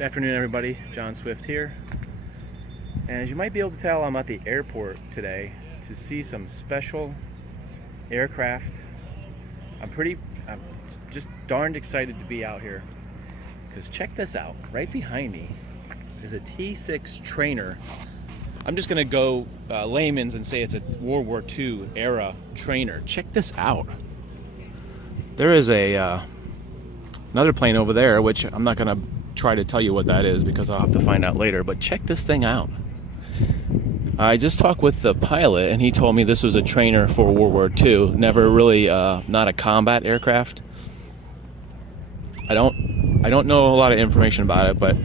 Good afternoon, everybody. John Swift here. And as you might be able to tell, I'm at the airport today to see some special aircraft. I'm just darned excited to be out here because check this out. Right behind me is a T-6 trainer. I'm just gonna go layman's and say it's a World War II era trainer. Check this out. There is another plane over there, which I'm not gonna try to tell you what that is because I'll have to find out later, but check this thing out. I just talked with the pilot and he told me this was a trainer for World War II, never really not a combat aircraft. I don't know a lot of information about it, but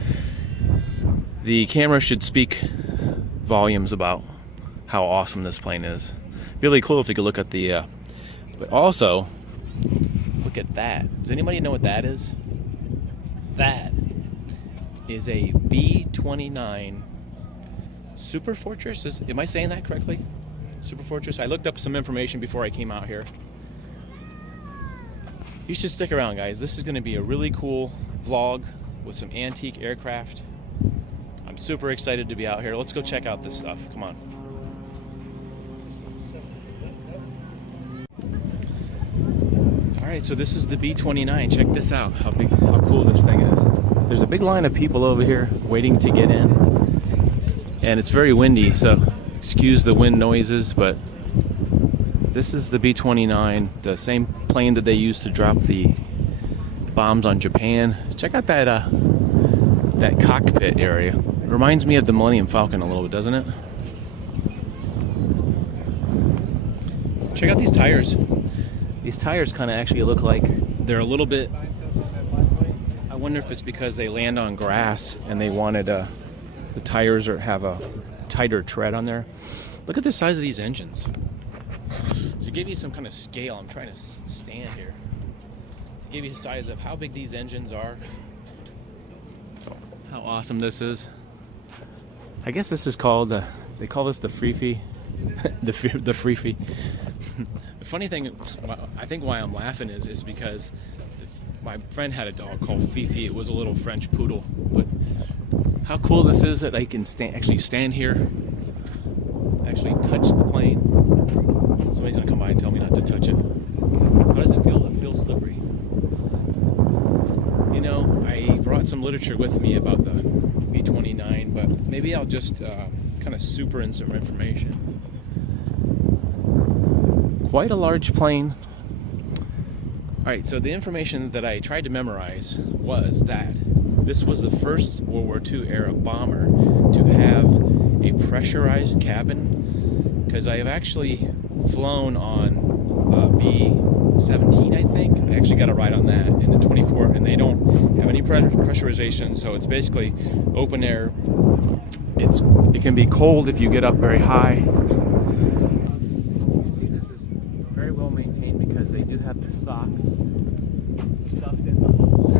the camera should speak volumes about how awesome this plane is. Really cool if you could look at the but also look at that. Does anybody know what that is? That is a B-29 superfortress. Am I saying that correctly? Superfortress. I looked up some information before I came out here. You should stick around, guys. This is going to be a really cool vlog with some antique aircraft. I'm super excited to be out here. Let's go check out this stuff. Come on. All right, so this is the B-29. Check this out. How cool this thing is. There's a big line of people over here waiting to get in, and it's very windy, so excuse the wind noises, but this is the B-29, the same plane that they used to drop the bombs on Japan. Check out that cockpit area. It reminds me of the Millennium Falcon a little bit, doesn't it? Check out these tires. These tires kind of actually look like they're a little bit... I wonder if it's because they land on grass and they wanted the tires or have a tighter tread on there. Look at the size of these engines. To give you some kind of scale, I'm trying to stand here. Give you a size of how big these engines are. How awesome this is. I guess this is called they call this the Freefie. the Freefie. The funny thing, I think why I'm laughing is because my friend had a dog called Fifi. It was a little French poodle. But how cool this is that I can actually stand here, actually touch the plane. Somebody's gonna come by and tell me not to touch it. How does it feel? It feels slippery. You know, I brought some literature with me about the B-29, but maybe I'll just kind of super in some information. Quite a large plane. Alright, so the information that I tried to memorize was that this was the first World War II era bomber to have a pressurized cabin, because I have actually flown on B-17, I think. I actually got a ride on that in the 24, and they don't have any pressurization, so it's basically open air. It can be cold if you get up very high. You see, this is very well maintained because they do have the socks stuffed in the holes.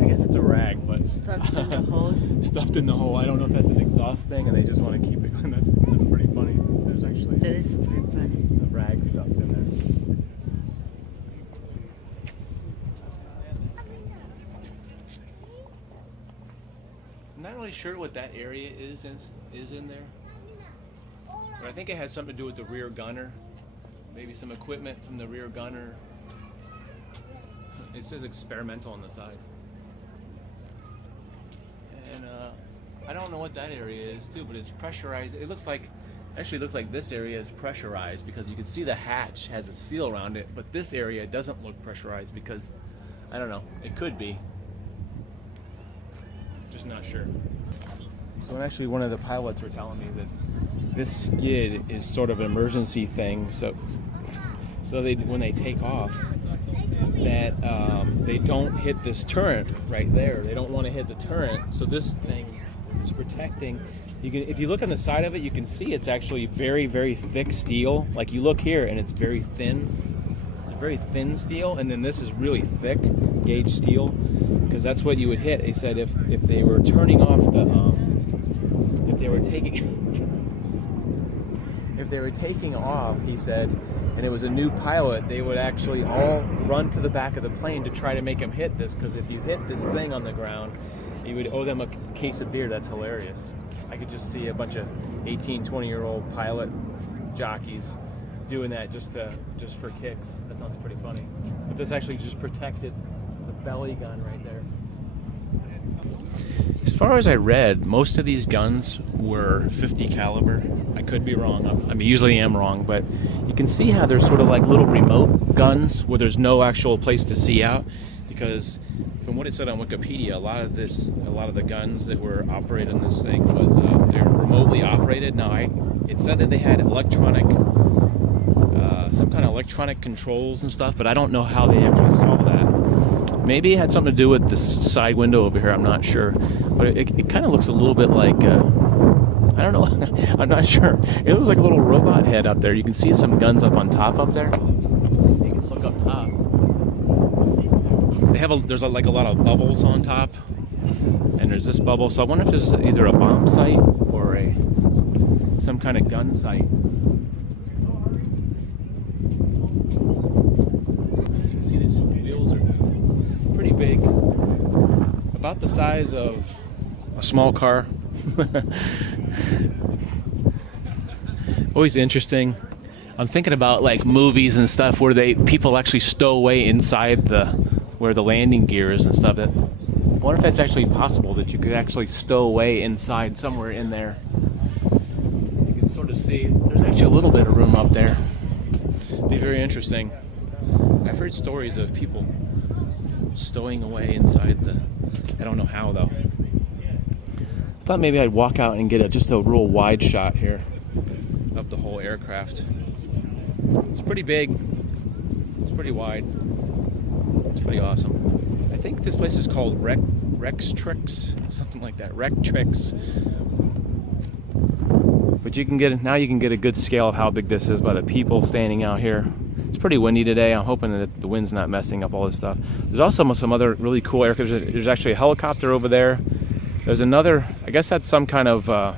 I guess it's a rag, but stuffed in the holes. Stuffed in the hole. I don't know if that's an exhaust thing, and they just want to keep it. That's pretty funny. There's actually That is pretty funny. a rag stuffed in there. I'm not really sure what that area is in there, but I think it has something to do with the rear gunner. Maybe some equipment from the rear gunner. It says experimental on the side. And I don't know what that area is too, but it's pressurized. It looks like this area is pressurized because you can see the hatch has a seal around it, but this area doesn't look pressurized because, I don't know, it could be. Just not sure. So actually one of the pilots were telling me that this skid is sort of an emergency thing, so when they take off, that they don't hit this turret right there. They don't want to hit the turret, so this thing is protecting. If you look on the side of it, you can see it's actually very, very thick steel. Like you look here, and it's very thin. It's a very thin steel, and then this is really thick gauge steel, because that's what you would hit. He said if they were turning off if they were taking off, he said and it was a new pilot, they would actually all run to the back of the plane to try to make him hit this, because if you hit this thing on the ground, you would owe them a case of beer. That's hilarious. I could just see a bunch of 18, 20-year-old pilot jockeys doing that just for kicks. That sounds pretty funny. But this actually just protected the belly gun right there. As far as I read, most of these guns were 50 caliber. I could be wrong. I usually am wrong, but you can see how there's sort of like little remote guns where there's no actual place to see out, because from what it said on Wikipedia, a lot of the guns that were operated on this thing was they're remotely operated. Now, it said that they had some kind of electronic controls and stuff, but I don't know how they actually saw that. Maybe it had something to do with this side window over here. I'm not sure, but it kind of looks a little bit like I don't know. I'm not sure. It looks like a little robot head up there. You can see some guns up on top up there. You can look up top. There's like a lot of bubbles on top, and there's this bubble. So I wonder if this is either a bomb site or some kind of gun site. You can see these wheels are pretty big, about the size of a small car. Always interesting. I'm thinking about like movies and stuff where people actually stow away inside where the landing gear is and stuff. I wonder if that's actually possible, that you could actually stow away inside somewhere in there. You can sort of see there's actually a little bit of room up there. It'd be very interesting. I've heard stories of people stowing away inside I don't know how though. I thought maybe I'd walk out and get just a real wide shot here of the whole aircraft. It's pretty big. It's pretty wide. It's pretty awesome. I think this place is called Rextrix, something like that. Rextrix. But you can get a good scale of how big this is by the people standing out here. It's pretty windy today. I'm hoping that the wind's not messing up all this stuff. There's also some other really cool aircraft. There's actually a helicopter over there. There's another, I guess that's some kind of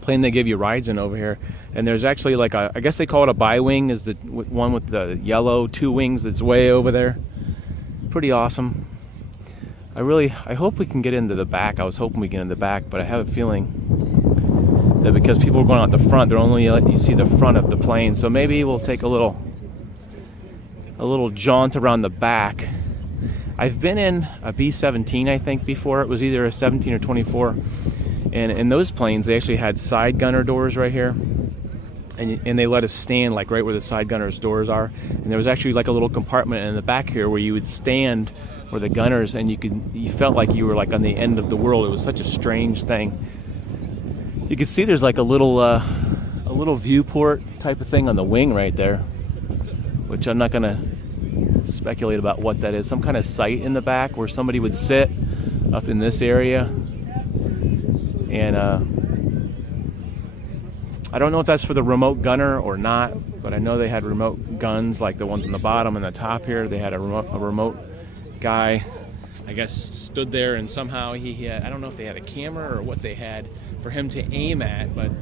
plane they give you rides in over here. And there's actually like I guess they call it a bi-wing, is the one with the yellow 2 wings that's way over there. Pretty awesome. I hope we can get into the back. I was hoping we get in the back, but I have a feeling that because people are going out the front, they're only letting you see the front of the plane. So maybe we'll take a little jaunt around the back. I've been in a B-17, I think, before. It was either a 17 or 24. And in those planes, they actually had side gunner doors right here. And they let us stand like right where the side gunner's doors are. And there was actually like a little compartment in the back here where you would stand where the gunners, and you felt like you were like on the end of the world. It was such a strange thing. You can see there's like a little viewport type of thing on the wing right there, which I'm not gonna speculate about what that is. Some kind of site in the back where somebody would sit up in this area. And I don't know if that's for the remote gunner or not, but I know they had remote guns like the ones on the bottom and the top here. They had a remote guy, I guess, stood there, and somehow he had, I don't know if they had a camera or what they had for him to aim at, but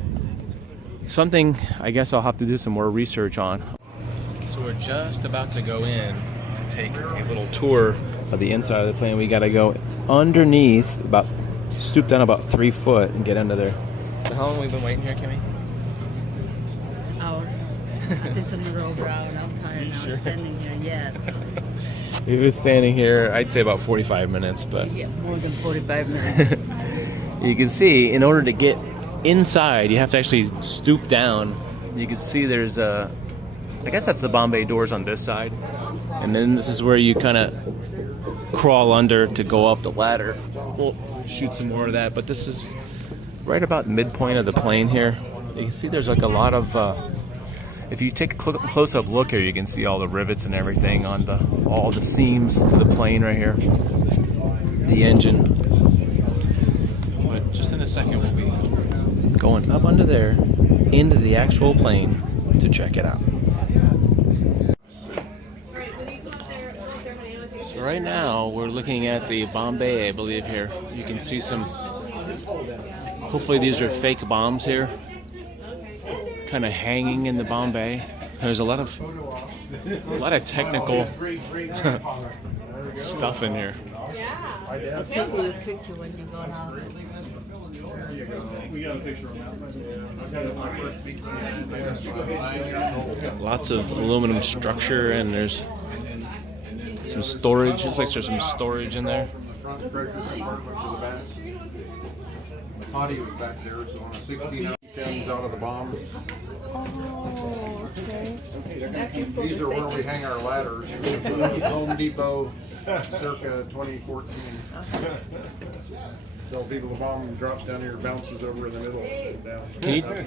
something I guess I'll have to do some more research on. So we're just about to go in to take a little tour of the inside of the plane. We got to go underneath, stoop down about 3 foot and get under there. So how long have we been waiting here, Kimmy? Hour. I think it's another over hour. I'm tired now. Sure. Standing here, yes. We've been standing here, I'd say about 45 minutes, but Yeah, more than 45 minutes. you can see in order to get inside, you have to actually stoop down. You can see there's I guess that's the Bombay doors on this side. And then this is where you kind of crawl under to go up the ladder. We'll shoot some more of that, but this is right about midpoint of the plane here. You can see there's like a lot of, if you take a close-up look here, you can see all the rivets and everything on all the seams to the plane right here. The engine. But just in a second, we'll be going up under there into the actual plane to check it out. So right now we're looking at the Bombay, I believe here. You can see some, hopefully these are fake bombs here, kind of hanging in the Bombay. There's a lot of technical stuff in here. I'll take you a picture when you're going out. Lots of aluminum structure, and there's some storage. Looks like there's some storage in there. The potty was back there, so on 16 tins out of the bomb. Oh, okay. These are where we hang our ladders. Home Depot, circa 2014. Tell people the bomb drops down here, bounces over in the middle. Down.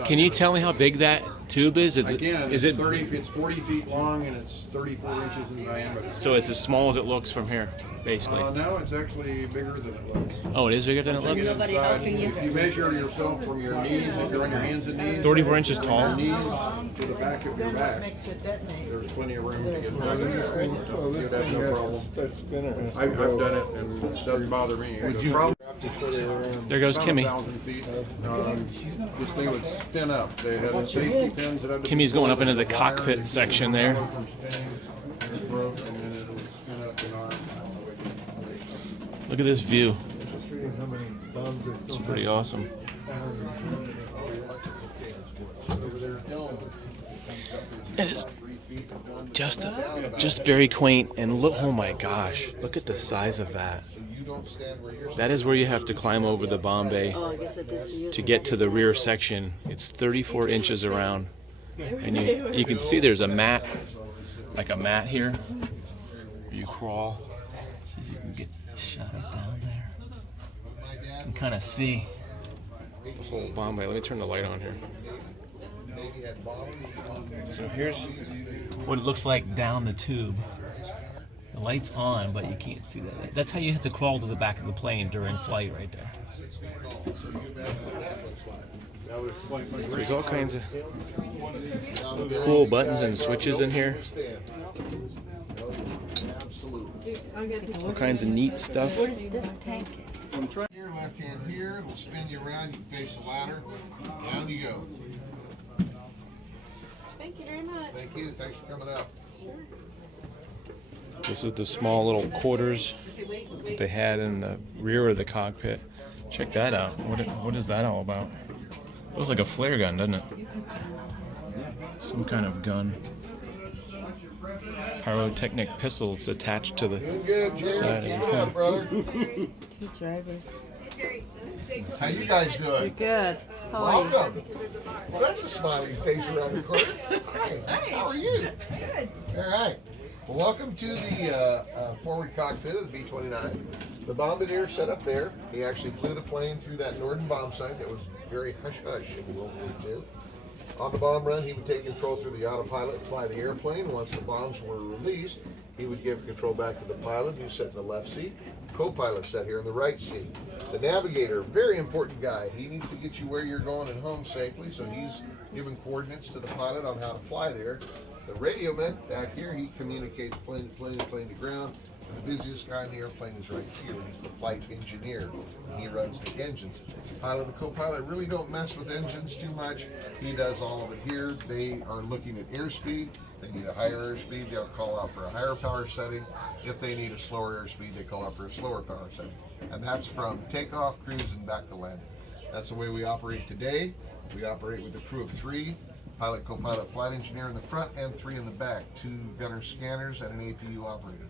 Can you tell me how big that tube is? Again, Is it's it 30. It's 40 feet long and it's 34 inches in diameter. so it's as small as it looks from here, basically? No, it's actually bigger than it looks. Oh, it is bigger than it looks. Nobody helping you. If you measure yourself from your knees, if you're on your hands and knees, 34 inches tall. knees to the back of your back, Makes it detonate. there's plenty of room to get through. You'd have no problem. That spinner. I've done it and it doesn't bother me. The problem There goes about Kimmy. 1,000 feet. This thing would spin up. They had safety pins that had to Kimmy's going up into the the wire cockpit and section there. it broke, and then it would spin up in arm. Look at this view. It's pretty awesome. It is just very quaint, and look, oh my gosh, look at the size of that. That is where you have to climb over the bomb bay Oh, I guess it is to get to the rear section. It's 34 inches around, and you can see there's a mat, like a mat here. You crawl. See if you can get a shot of down there. You can kind of see the whole bomb bay. Let me turn the light on here. So here's what it looks like down the tube. The light's on, but you can't see that. That's how you have to crawl to the back of the plane during flight, right there. So there's all kinds of cool buttons and switches in here. All kinds of neat stuff. What is this tank? Your left hand here, it'll spin you around, you face the ladder, down you go. Thank you very much. Thank you, thanks for coming out. This is the small little quarters that they had in the rear of the cockpit. Check that out. What is that all about? Looks like a flare gun, doesn't it? Some kind of gun. Pyrotechnic pistols attached to the Good, Jerry. side Keep of it the up, thing. brother. Two drivers. How you guys doing? Good. How are you? Welcome. Well, that's a smiling face around the corner. Hey, how are you? Good. All right. Well, welcome to the forward cockpit of the B-29. The bombardier set up there. He actually flew the plane through that Norden bomb site that was very hush-hush in World War II. On the bomb run, he would take control through the autopilot and fly the airplane. Once the bombs were released, he would give control back to the pilot, who sat in the left seat. Co-pilot sat here in the right seat. The navigator, very important guy. He needs to get you where you're going and home safely, so he's giving coordinates to the pilot on how to fly there. The radio man back here, he communicates plane to plane, plane to ground. And the busiest guy in the airplane is right here. He's the flight engineer, and he runs the engines. Pilot and co-pilot really don't mess with engines too much. He does all of it here. They are looking at airspeed. They need a higher airspeed, they'll call out for a higher power setting. If they need a slower airspeed, they call out for a slower power setting. And that's from takeoff, cruise, and back to landing. That's the way we operate today. We operate with a crew of 3. Pilot, co-pilot, flight engineer in the front and 3 in the back, 2 gunner scanners and an APU operator.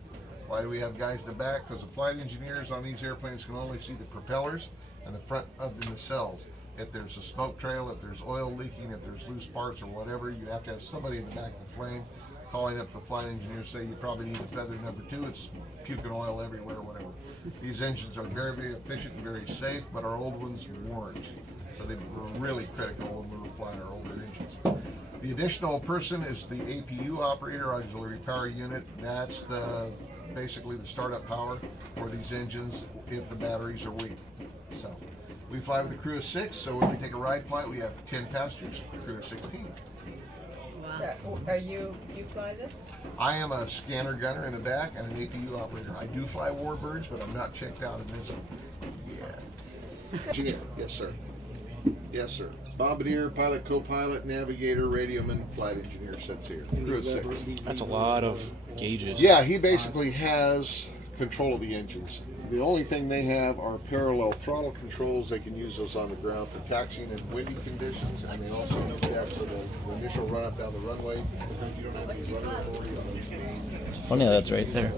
Why do we have guys in the back? Because the flight engineers on these airplanes can only see the propellers and the front of the nacelles. If there's a smoke trail, if there's oil leaking, if there's loose parts or whatever, you have to have somebody in the back of the plane calling up the flight engineer, say you probably need a feather number 2, it's puking oil everywhere, whatever. These engines are very, very efficient and very safe, but our old ones weren't. So they were really critical when we were flying our older engines. The additional person is the APU operator, auxiliary power unit. That's basically the startup power for these engines if the batteries are weak. So we fly with a crew of 6, so when we take a ride flight, we have 10 passengers, a crew of 16. So, are you fly this? I am a scanner gunner in the back and an APU operator. I do fly Warbirds, but I'm not checked out in this one. Yeah. Engineer, yes sir. Yes, sir. Bombardier, pilot, co-pilot, navigator, radioman, flight engineer sits here. Crew of 6. That's a lot of gauges. Yeah, he basically has control of the engines. The only thing they have are parallel throttle controls. They can use those on the ground for taxiing in windy conditions, and they also use that for the initial run up down the runway. You don't have any rudder authority on those. It's funny that's right there.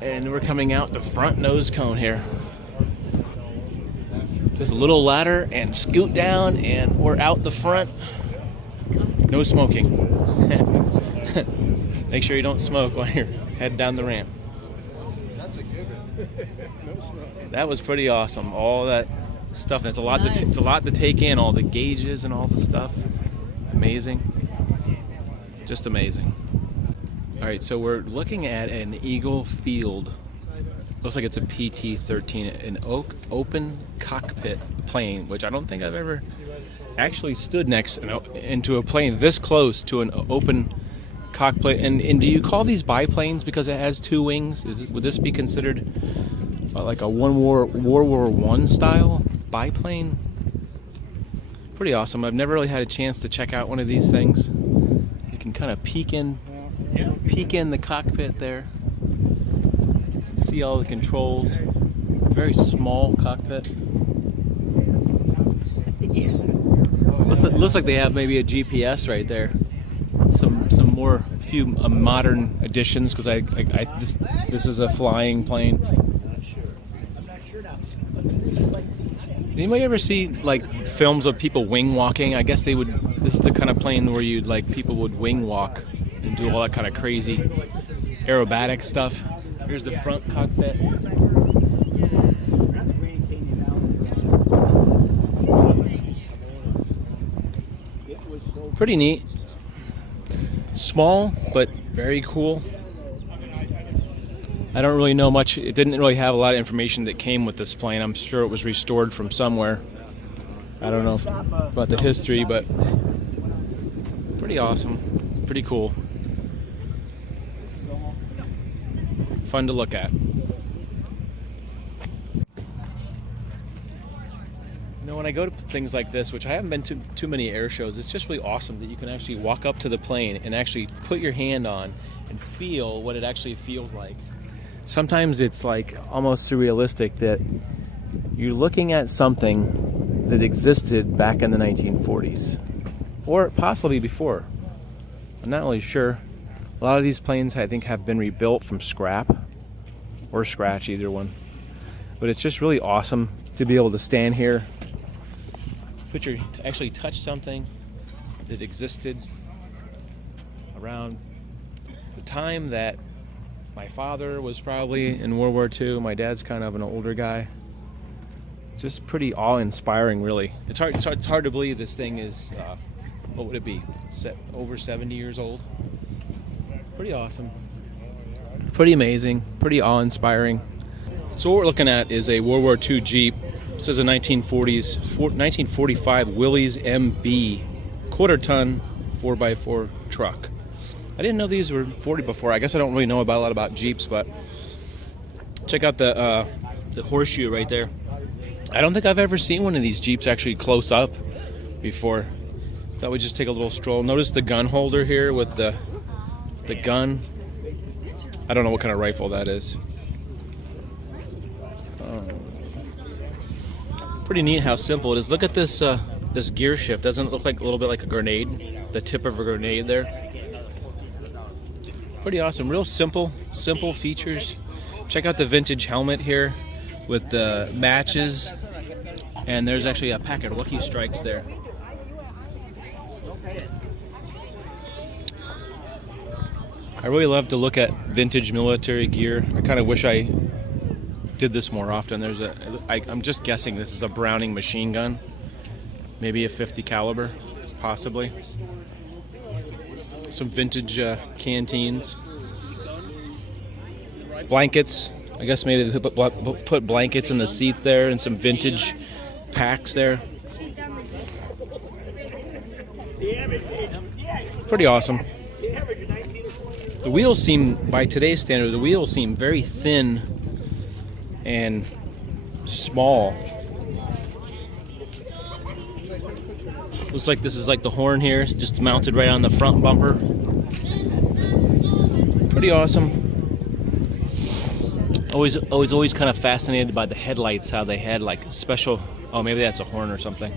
And we're coming out the front nose cone here. Just a little ladder and scoot down, and we're out the front. No smoking. Make sure you don't smoke while you're heading down the ramp. That's a good one. No smoke. That was pretty awesome. All that stuff. It's a lot to it's a lot to take in. All the gauges and all the stuff. Amazing. Just amazing. All right, so we're looking at an Eaglefield. Looks like it's a PT-13, an open cockpit plane, which I don't think I've ever actually stood next into a plane this close to an open cockpit. And do you call these biplanes because it has two wings? Would this be considered like a World War I style biplane? Pretty awesome. I've never really had a chance to check out one of these things. You can kind of peek in the cockpit there. See all the controls. Very small cockpit. Looks like they have maybe a GPS right there. Some few modern additions, because this is a flying plane. Did anybody ever see like films of people wing walking? I guess they would. This is the kind of plane where people would wing walk and do all that kind of crazy aerobatic stuff. Here's the front cockpit. Pretty neat. Small, but very cool. I don't really know much. It didn't really have a lot of information that came with this plane. I'm sure it was restored from somewhere. I don't know about the history, but pretty awesome. Pretty cool. Fun to look at. When I go to things like this, which I haven't been to too many air shows, it's just really awesome that you can actually walk up to the plane and actually put your hand on and feel what it actually feels like. Sometimes it's like almost surrealistic that you're looking at something that existed back in the 1940s or possibly before. I'm not really sure. A lot of these planes, I think, have been rebuilt from scrap or scratch, either one. But it's just really awesome to be able to stand here, to actually touch something that existed around the time that my father was probably in World War II. My dad's kind of an older guy. It's just pretty awe-inspiring, really. It's hard to believe this thing is, what would it be, over 70 years old? Pretty awesome. Pretty amazing. Pretty awe-inspiring. So what we're looking at is a World War II Jeep. This is a 1945 Willys MB quarter-ton 4x4 truck. I didn't know these were 40 before. I guess I don't really know a lot about Jeeps, but check out the horseshoe right there. I don't think I've ever seen one of these Jeeps actually close up before. Thought we'd just take a little stroll. Notice the gun holder here with the gun. I don't know what kind of rifle that is. Pretty neat how simple it is. Look at this this gear shift. Doesn't it look like a little bit like a grenade? The tip of a grenade there. Pretty awesome. Real simple features. Check out the vintage helmet here with the matches. And there's actually a pack of Lucky Strikes there. I really love to look at vintage military gear. I kind of wish I did this more often. I'm just guessing this is a Browning machine gun, maybe a 50 caliber, possibly. Some vintage canteens, blankets. I guess maybe they put blankets in the seats there, and some vintage packs there. Pretty awesome. The wheels seem, by today's standard, very thin and small. Looks like this is like the horn here, just mounted right on the front bumper. Pretty awesome. Always kind of fascinated by the headlights, how they had like special, oh maybe that's a horn or something.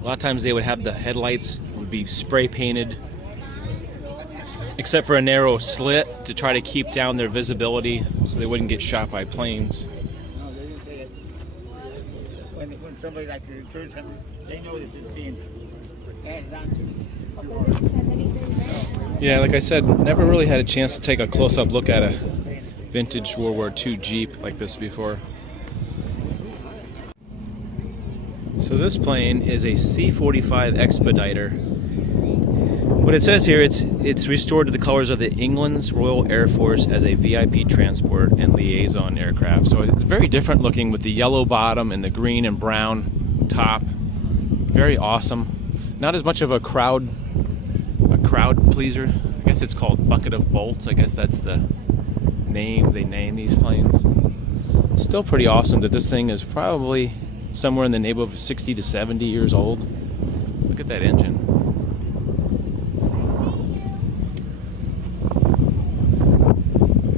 A lot of times they would have the headlights would be spray painted, except for a narrow slit to try to keep down their visibility so they wouldn't get shot by planes. When somebody like to return something, they know that it's being added on to. Yeah, like I said, never really had a chance to take a close-up look at a vintage World War II Jeep like this before. So this plane is a C-45 Expediter. What it says here, it's restored to the colors of the England's Royal Air Force as a VIP transport and liaison aircraft. So it's very different looking with the yellow bottom and the green and brown top. Very awesome. Not as much of a crowd pleaser. I guess it's called bucket of bolts. I guess that's the name they name these planes. Still pretty awesome that this thing is probably somewhere in the neighborhood of 60 to 70 years old. Look at that engine.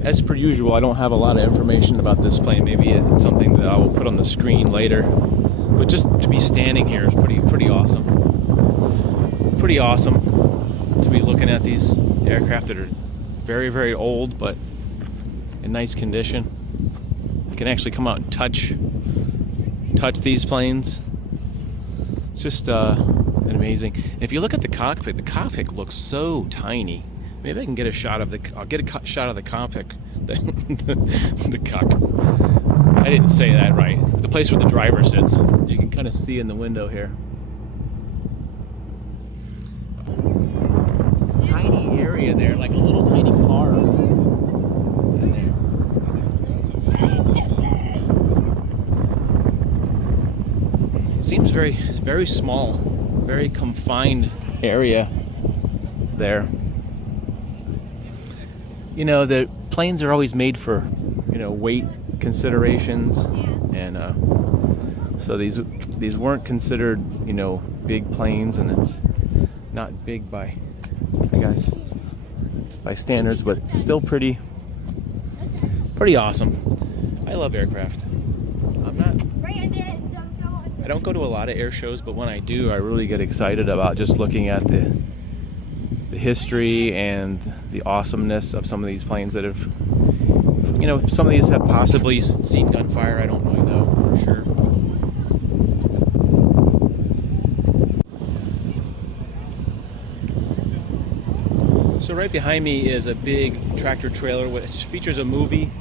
As per usual, I don't have a lot of information about this plane. Maybe it's something that I will put on the screen later. But just to be standing here is pretty awesome. Pretty awesome to be looking at these aircraft that are very, very old, but in nice condition. You can actually come out and touch these planes. It's just amazing. And if you look at the cockpit looks so tiny. Maybe I can get a shot of I'll get a shot of the cockpit. The cockpit. I didn't say that right. The place where the driver sits. You can kind of see in the window here. Tiny area there, like a little tiny car. In there. It seems very, very small, very confined area there. You know, the planes are always made for, weight considerations, and so these weren't considered, big planes, and it's not big by standards, but still pretty awesome. I love aircraft. I don't go to a lot of air shows, but when I do, I really get excited about just looking at the history and the awesomeness of some of these planes that have, some of these have possibly seen gunfire. I don't really know for sure. So right behind me is a big tractor trailer which features a movie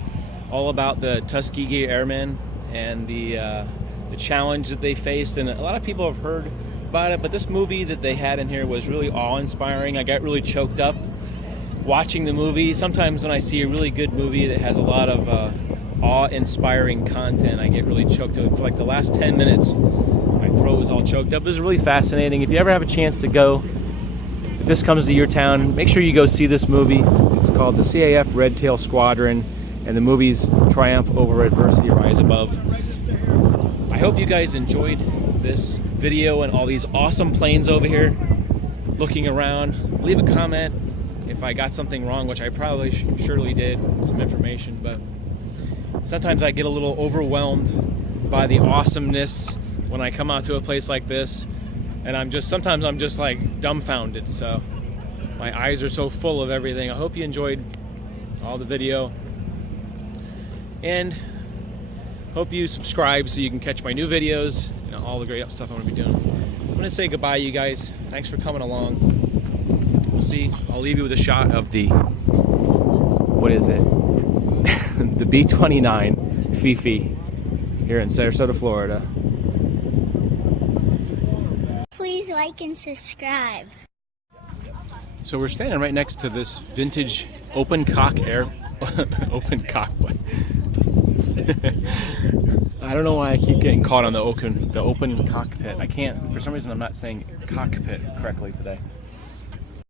all about the Tuskegee Airmen and the challenge that they faced, and a lot of people have heard about it, but this movie that they had in here was really awe-inspiring. I got really choked up watching the movie. Sometimes when I see a really good movie that has a lot of awe-inspiring content, I get really choked up. For like the last 10 minutes, my throat was all choked up. It was really fascinating. If you ever have a chance to go, if this comes to your town, make sure you go see this movie. It's called the CAF Red Tail Squadron, and the movie's Triumph Over Adversity, Rise Above. I hope you guys enjoyed this video and all these awesome planes over here looking around. Leave a comment if I got something wrong, which I probably surely did, some information, but sometimes I get a little overwhelmed by the awesomeness when I come out to a place like this, and sometimes I'm just like dumbfounded. So my eyes are so full of everything. I hope you enjoyed all the video, and hope you subscribe so you can catch my new videos and all the great stuff I'm going to be doing. I'm going to say goodbye, you guys. Thanks for coming along. We'll see. I'll leave you with a shot of the, what is it? The B-29 Fifi here in Sarasota, Florida. Please like and subscribe. So we're standing right next to this vintage open cockpit. I don't know why I keep getting caught on the open cockpit. I can't, for some reason I'm not saying cockpit correctly today.